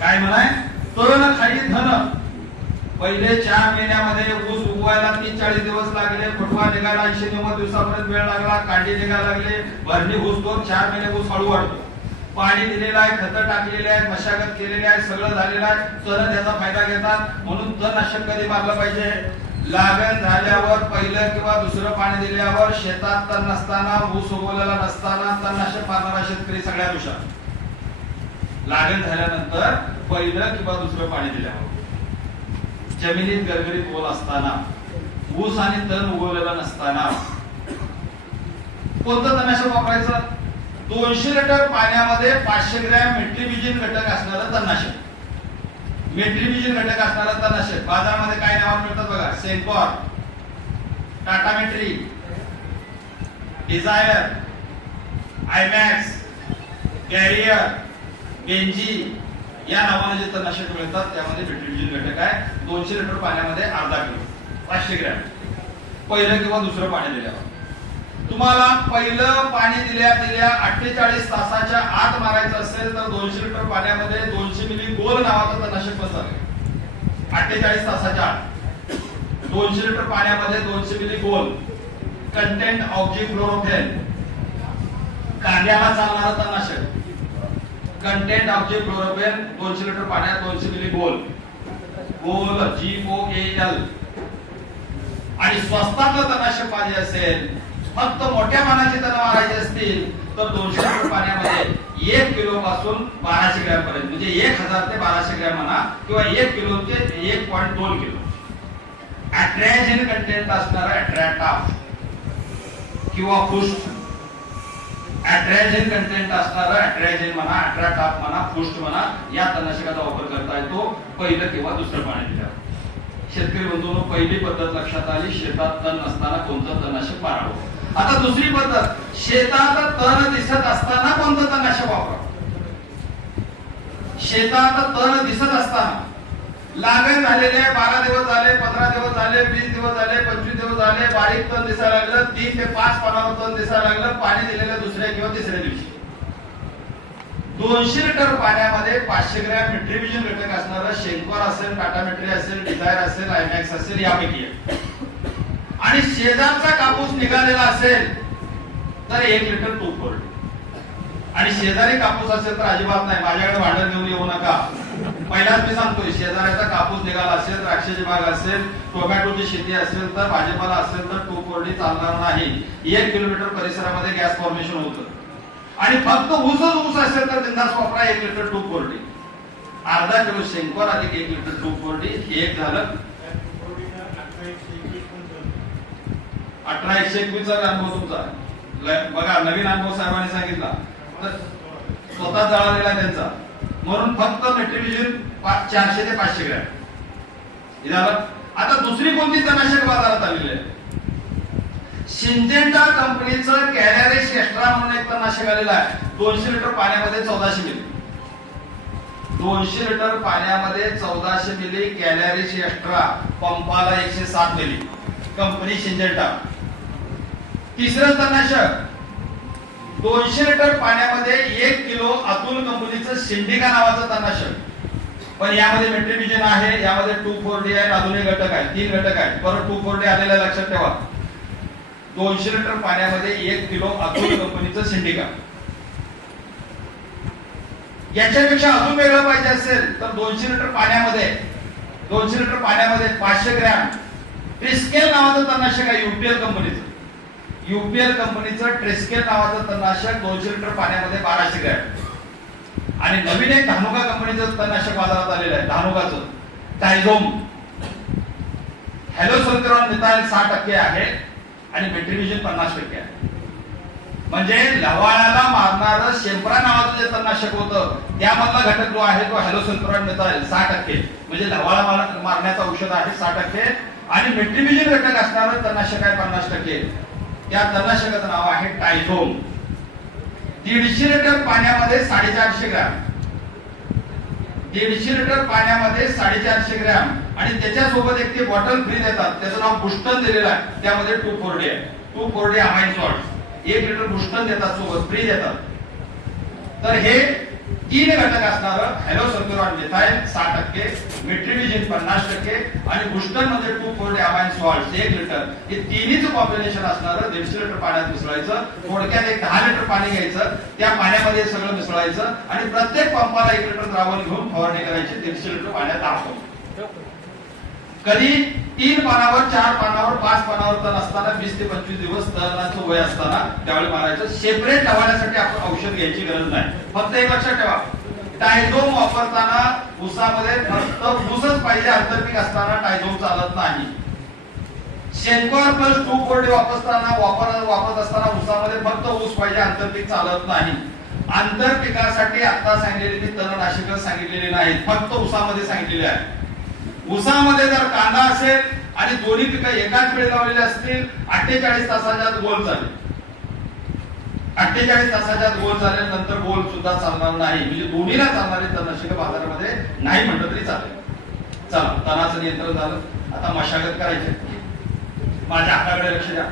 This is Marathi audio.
काय म्हणाय? तण खाई धन. पहिले चार महिन्यामध्ये ऊस उगवायला तीस चाळीस दिवस लागले फुटवा निघायला ऐंशी नव्वद दिवसापर्यंत वेळ लागला कांडी निघायला लागले भरणी ऊस दोन चार महिने ऊस हळू वाढतो. पाणी दिलेलं आहे खत टाकलेले आहेत मशागत केलेली आहे सगळं झालेलं आहे तण त्याचा फायदा घेतात. म्हणून तणनाशक कधी मारलं पाहिजे? लागण झाल्यावर पहिलं किंवा दुसरं पाणी दिल्यावर शेतात तण नसताना ऊस उगवलेला नसताना तणनाशक मारणारा शेतकरी सगळ्या हुशार. लागण झाल्यानंतर पहिलं किंवा दुसरं पाणी दिल्यावर जमिनीत गरगरीत ओल असताना ऊस आणि तण उगवलेला नसताना. कोणतं तणनाशक वापरायचं? दोनशे लिटर पाण्यामध्ये पाचशे ग्रॅम मेट्रिबिजिन घटक असणारं तणनाशक. मेट्रिबिजिन घटक असणारं तणनाशक. बाजारामध्ये काय नावात मिळतात बघा? Sencor Tata Metri Desire Imax Carrier Benji या नावाने जे तणनाशक मिळतात त्यामध्ये मेट्रिबिजिन घटक आहे. दोनशे लिटर पाण्यामध्ये अर्धा किलो पाचशे ग्रॅम. पहिलं किंवा दुसरं पाणी दिल्यावर. तुम्हाला पहिलं पाणी दिल्या दिल्या अठ्ठेचाळीस तासाच्या आत मारायचं असेल तर दोनशे लिटर पाण्यामध्ये दोनशे मिली गोल नावाचं तणनाशक बसावे अठ्ठेचाळीस तासाच्या आत. दोनशे लिटर पाण्यामध्ये दोनशे मिली गोल. कंटेंट ऑब्जेक्ट फ्लोरोफेन कांद्याला चालणारं तणनाशक कंटेंट ऑब्जेक्ट फ्लोरोफेन दोनशे लिटर पाण्यात दोनशे मिली गोल गोल जी ओ एल आणि स्वस्तातलं तणाशक पाहिजे असेल फक्त मोठ्या मानाचे तण मारायचे असतील तर दोनशे लिटर पाण्यामध्ये एक किलो पासून बाराशे ग्रॅम पर्यंत म्हणजे एक हजार ते बाराशे ग्रॅम म्हणा किंवा एक किलो ते एक पॉईंट दोन किलो. अट्रॅझिन कंटेंट असणारा अट्रॅटाफ किंवा फुस्ट अट्रॅझिन कंटेंट असणारा अट्रॅझिन म्हणा अठरा अट्रॅटाफ म्हणा फुस्ट म्हणा या तणनाशकाचा वापर करता येतो. पहिलं किंवा दुसरं पाणी दिल्यावर शेतकरी बंधूंनो पहिली पद्धत लक्षात आली शेतात तण नसताना कोणतं तणनाशक मारावं? आता दुसरी पद्धत शेतात तण दिसत असताना कोणतं तणनाशक वापरावं? शेतात तण दिसत असताना. लागण झालेले बारा दिवस झाले पंधरा दिवस झाले वीस दिवस झाले पंचवीस दिवस झाले बारीक तण दिसायला लागलं तीन ते पाच पानावर तण दिसायला लागलं पाणी दिलेलं दुसऱ्या किंवा तिसऱ्या दिवशी. दोनशे लिटर पाण्यामध्ये पाचशे ग्रॅम मेट्रिबिजन घटक असणारं शेंकॉर असेल टाटा मेट्री असेल डिझायर असेल आयमॅक्स असेल यापैकी आणि शेजारचा कापूस निघालेला असेल तर एक लिटर तूप आणि शेजारी कापूस असेल तर अजिबात नाही. माझ्याकडे भांडण घेऊन येऊ नका. पहिलाच मी सांगतोय शेजाऱ्याचा कापूस निघाला असेल द्राक्षाची बाग असेल टोमॅटोची शेती असेल तर भाजीपाला असेल तर टू कोरडी चालणार नाही. एक किलोमीटर परिसरामध्ये गॅस फॉर्मेशन होतं. आणि फक्त ऊसच ऊस असेल तर बिंदास वापरा एक लिटर टू कोरडी. अर्धा किलो शेंकोर अधिक एक लिटर टू कोरडी हे एक झालं. अठरा एकशे एकवीस चा अनुभव तुमचा. बघा नवीन अनुभव साहेबांनी सांगितला. तर स्वतः जळालेला त्यांचा. म्हणून फक्त मेट्रिबिजन चारशे ते पाचशे ग्रॅम. हे झालं आता दुसरी कोणती तणनाशक बाजारात आलेली आहे? सिंजेंटा कंपनीचं कॅरेरेस एक्स्ट्रा म्हणून एक तणनाशक आलेलं आहे. दोनशे लिटर पाण्यामध्ये चौदाशे मिली. दोनशे लिटर पाण्यामध्ये चौदाशे मिली कॅलॅरिस एक्स्ट्रा पंपाला एकशे सात मिली. कंपनी सिंजेंटा तिसरं तणनाशक दोनशे लिटर पाण्यामध्ये एक किलो अतुल कंपनीचं सिंडिका नावाचं तणनाशक पण यामध्ये मेट्रिबिजन आहे यामध्ये टू फोर डी आहे अजून एक घटक आहे तीन घटक आहे परत टू फोर डी आलेला लक्षात ठेवा. दोनशे लिटर पाण्यामध्ये एक किलो अतुल कंपनीचं सिंडिका. याच्यापेक्षा अजून वेगळं पाहिजे असेल तर दोनशे लिटर पाण्यामध्ये दोनशे लिटर पाण्यामध्ये पाचशे ग्रॅम. ट्रिस्केल नावाचं तणनाशक आहे युपीएल कंपनीचं युपीएल कंपनीचं ट्रेस्केल नावाचं तणनाशक दोनशे लिटर पाण्यामध्ये बाराशे ग्रॅम. आणि नवीन एक धानुका कंपनीचं तणनाशक बाजारात आलेलं आहे धानुकाचं. टायझोम. हॅलो सल्फेरॉन मिथाइल सहा टक्के आहे आणि मेट्रिबिजन पन्नास टक्के आहे. म्हणजे लवाळाला मारणार शेंपरा नावाचं जे तणनाशक होतं त्यामधला घटक जो आहे तो हॅलो सल्फेरॉन मिथाइल सहा टक्के. म्हणजे लवाळा मारण्याचं औषध आहे सहा टक्के आणि मेट्रिबिजन घटक असणार तणनाशक आहे पन्नास टक्के. त्या तणनाशकाचं नाव आहे टायझोम. दीडशे लिटर पाण्यामध्ये साडेचारशे ग्रॅम. दीडशे लिटर पाण्यामध्ये साडेचारशे ग्रॅम. आणि त्याच्यासोबत एक ते बॉटल फ्री देतात. त्याचं नाव बुस्टन दिलेलं आहे. त्यामध्ये टू फोर्डी आहे. Two four D amine salt. एक लिटर बुस्टन देतात सोबत. फ्री देतात. तर हे तीन घटक असणार. हॅलो सल्फ्युरॉन टक्के मेट्रिबिजिन पन्नास टक्के आणि बुस्टरमध्ये टू फोर्टी अमाइन सॉल्ट एक लिटर. हे तिन्हीच कॉम्बिनेशन असणार. दीडशे लिटर पाण्यात मिसळायचं थोडक्यात एक दहा लिटर पाणी घ्यायचं त्या पाण्यामध्ये सगळं मिसळायचं आणि प्रत्येक पंपाला एक लिटर द्रावण घेऊन फवारणी करायची दीडशे लिटर पाण्यात दाखवून कधी? तीन पानावर चार पानावर पाच पानावर तण असताना वीस ते पंचवीस दिवस तणाचं वय असताना त्यावेळी मारायचं. सेपरेट लावण्यासाठी आपण औषध घ्यायची गरज नाही. फक्त एक लक्षात ठेवा. टायझोम वापरताना ऊसामध्ये फक्त ऊसच पाहिजे आंतरपीक असताना टायझोम चालत नाही. शेनकॉर प्लस टू फोर्टी वापरताना वापर वापरत असताना ऊसामध्ये फक्त ऊस पाहिजे आंतरपीक चालत नाही. आंतरपिकासाठी आता सांगितलेली मी तणनाशक सांगितलेली नाहीत. फक्त ऊसामध्ये सांगितलेली आहे ऊसामध्ये जर कांदा असेल आणि दोन्ही पिकं एकाच वेळी लावलेली असतील अठ्ठेचाळीस तासाच्या गोल झाले अठ्ठेचाळीस तासाच्या गोल गोल झाल्यानंतर गोल सुद्धा चालणार नाही. म्हणजे दोन्हीला चालणारे तणनाशक बाजारामध्ये नाही म्हटलं तरी चालेल. चला तणाचं नियंत्रण झालं. आता मशागत करायची माझ्या हाताकडे लक्ष द्या.